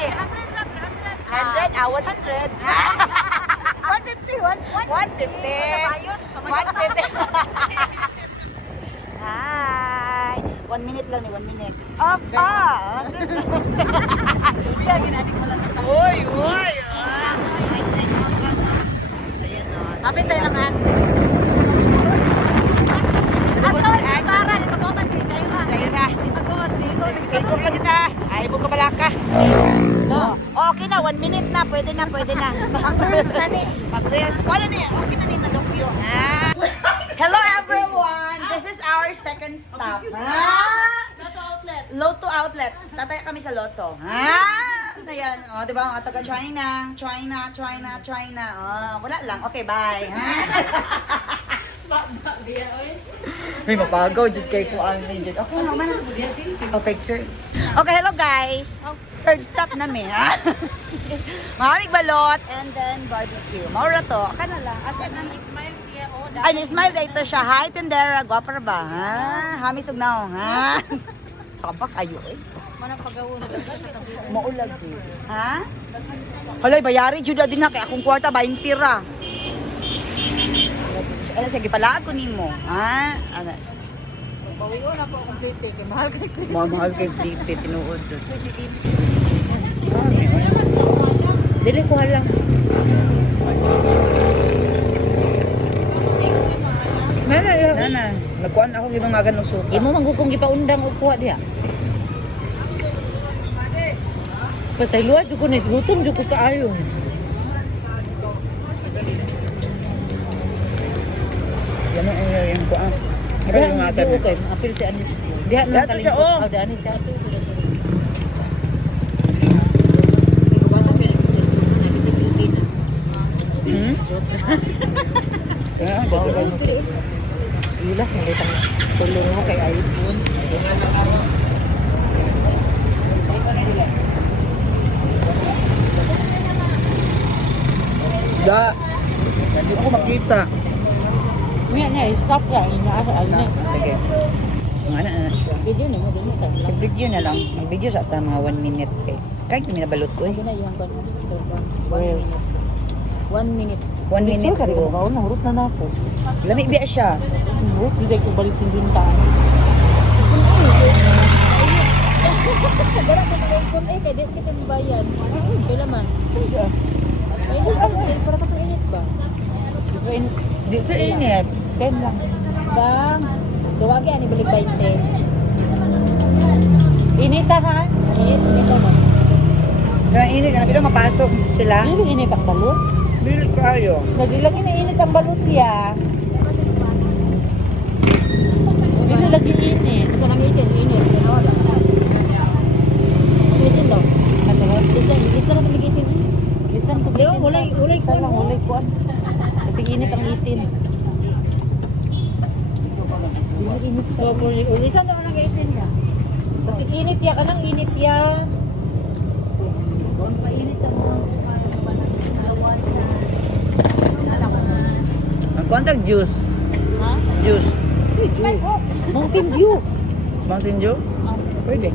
ni? 100? 100? 150? 150? Hi! 1 minute lang ni, 1 minute. Uy! Kapit tayo naman. Sara, di pag-oman si Jaira. Jaira. Di pag-oman si Iko. Ito ka kita. Ay, buka balaka. Okay na, 1 minute na. Pwede na. Pag-rest na ni. Pag-rest. Wala na yan. Okay na ni Madokyo. Hello everyone! This is our second stop. Lotto Outlet. Tataya kami sa Lotto. Ayan. O, diba mga taga China. Wala lang. Okay, bye. May mapagaw. Diyod kay Kuang Ninja. Okay, naman. Oh, picture. Okay, hello guys. Third stop namin. Maraming balot and then barbecue. Maura to. Kana lang. Asa na? Ay, ni-smile dito siya. Hi, tendera. Guwapa ba? Hamis og now. Sabak ayo eh. Manang pag-awo na Maulag eh. Halay, bayari jud din na kay akong kwarta 20 ra. Ano sige pala ko nimo. Ano? Bawion ako complete. Mahal kay clip. Mahal kay plite tinuod. Dili ko halang. Nana, nagkuan ako gibang magan og suka. Imo manggukong gipaundang og kuha diha. Pasay luwa jud ko ni gutom jud ko kaayo. Yan ang yung kuan. Pero yung magan. Okay, apil si ani. Diha lang Dato kali. siya, oh. Ani siya to. Ilas na litang tulong mo kay iPhone. Hindi ako makita. Nga, stop ka. Inaasa, alin. Sige. Ano. Video na mo, din mo. Mag-video na lang. Mag-video sa ata mga 1 minute eh. Kahit hindi nabalot ko eh. Ito na yung 1 minute. 1 minute. 1 minute ka rin ko. ba? Nahurot na ako. Lamig biya siya. Nahurot, hindi ko balik yung bintaan. Sagara ko na iPhone eh, kaya di kita mabayan. Kaya man. Mainit ka, para ka init ba? Di sa init. Ken lang. Dang, duwagi ani balik 20. Inita ha? Inita ba? Kaya init. Ano kita mapasok sila? Dili init ang balot. Bil kayo. Nagilang inainit ang balot ya. Dili lagi init. Ito nang init. Wala. Listen daw. Listen lang tumigitin eh. Listen ko. Ulay ko. Kasi init ang itin. Init siya. Listen daw ang itin ka. Kasi init ya kanang init ya. Mainit sa mga Ang kuwantag juice. ha? Juice. Mountain Dew. Mountain Dew? Pwede.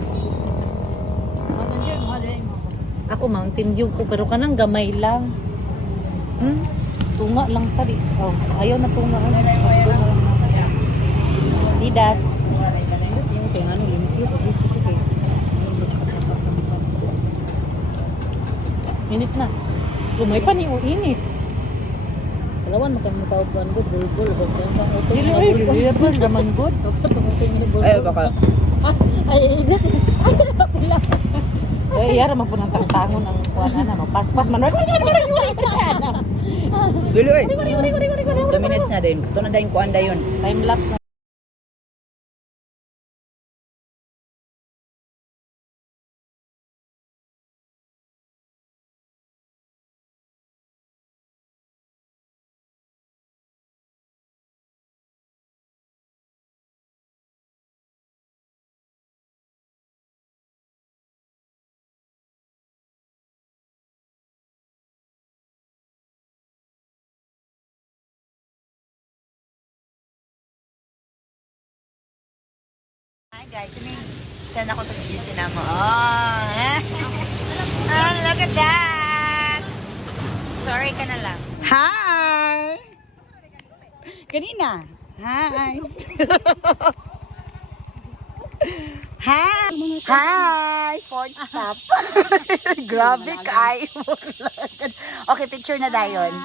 Ako Mountain Dew ko pero kanang gamay lang. Tunga lang tadi. Oh, ayaw na tunga. Didas. Yung tingnan ni limit yun. Init na. Lumay pa ni init. Kalawan magkamukaupuan ko, bulbul. Dili ba naman good? Ay, baka. Ay, init. Ay, napapila. Eh, yara man po ng tangtangon ang kuwan na, mapaspas man. Dili, oy. 2 minutes na din. Ito na dahil kuan dayon. Time lapse na. Hi guys, send ako sa GC na mo. Look at that! Sorry ka na lang. Hi! Kanina. Hi! Hi! Hi! Fourth stop. Grabe kay. Okay, picture na dayon.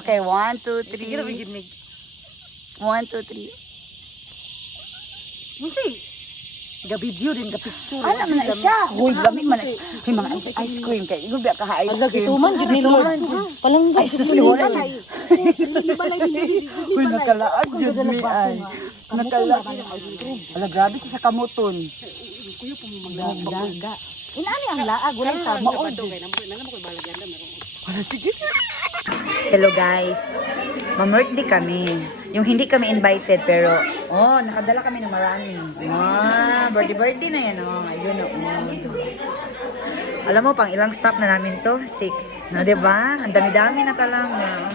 Okay, 1, 2, 3. 1, 2, 3. Hindi. Ga-video din, ga-picture. Alam na siya. Uy, gamit man na siya. Ay, mga ice cream kayo. Ikaw biya ka ice Aga, cream. gituman, gid ni Lord. Palangga. Ay, susiwala siya. Uy, nakalaan dyan mi ay. Nakalaan. Ala, grabe siya sa kamuton. Daga. Inani ang laag, wala sa maod. Wala, sige. Hello guys. Ma-birthday kami. Yung hindi kami invited pero nakadala kami ng marami. Birthday na yan. Ayun Alam mo, pang ilang stop na namin to? 6. No, diba? Ang dami-dami na talaga.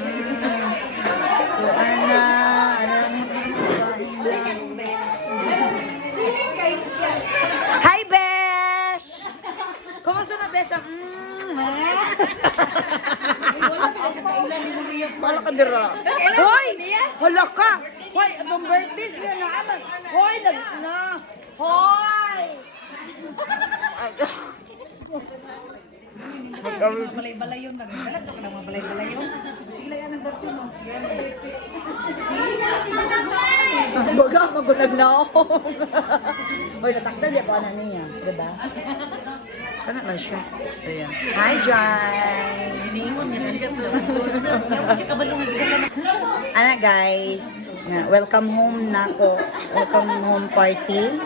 Hi, Besh! Kumusta na, Besh? Wala ka dira. Hoy! Wala ka! Hoy! Atong birthday niya na aman. Hoy! Na! Hoy! Balay-balay yun. Nagbalat ka ng mga balay-balay yun. Sila yan ang dati mo. Baga, magulag na ako. Hoy, natakdal niya pa na niya. Diba? Ano na siya? Ayan. Hi, Jai! Ana guys, welcome home na ako. Welcome home party.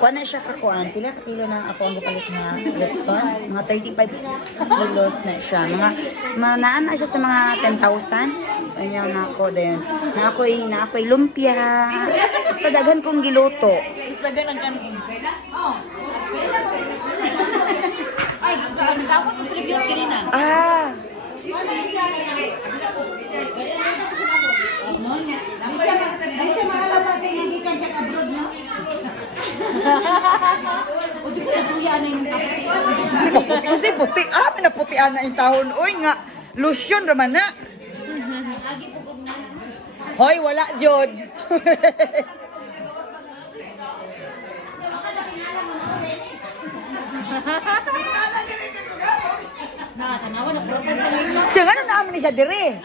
Kuha na siya kakuan. Pila ka kilo na ako ang kapalit na Letson? Mga 35 kilos na siya. Naan na siya sa mga 10,000. Ganyan na ako din. Na ako'y lumpia. Basta daghan kong giluto. Basta ganang kanin. Ay, gawat ang tribute kanina. O di ko nasuya na yung kaputi. Kasi puti. May naputian na yung tahon. Uy nga, lotion raman na. Hoy, wala, Jod. Nakatanawa na protein. Siya nga na naman siya dire.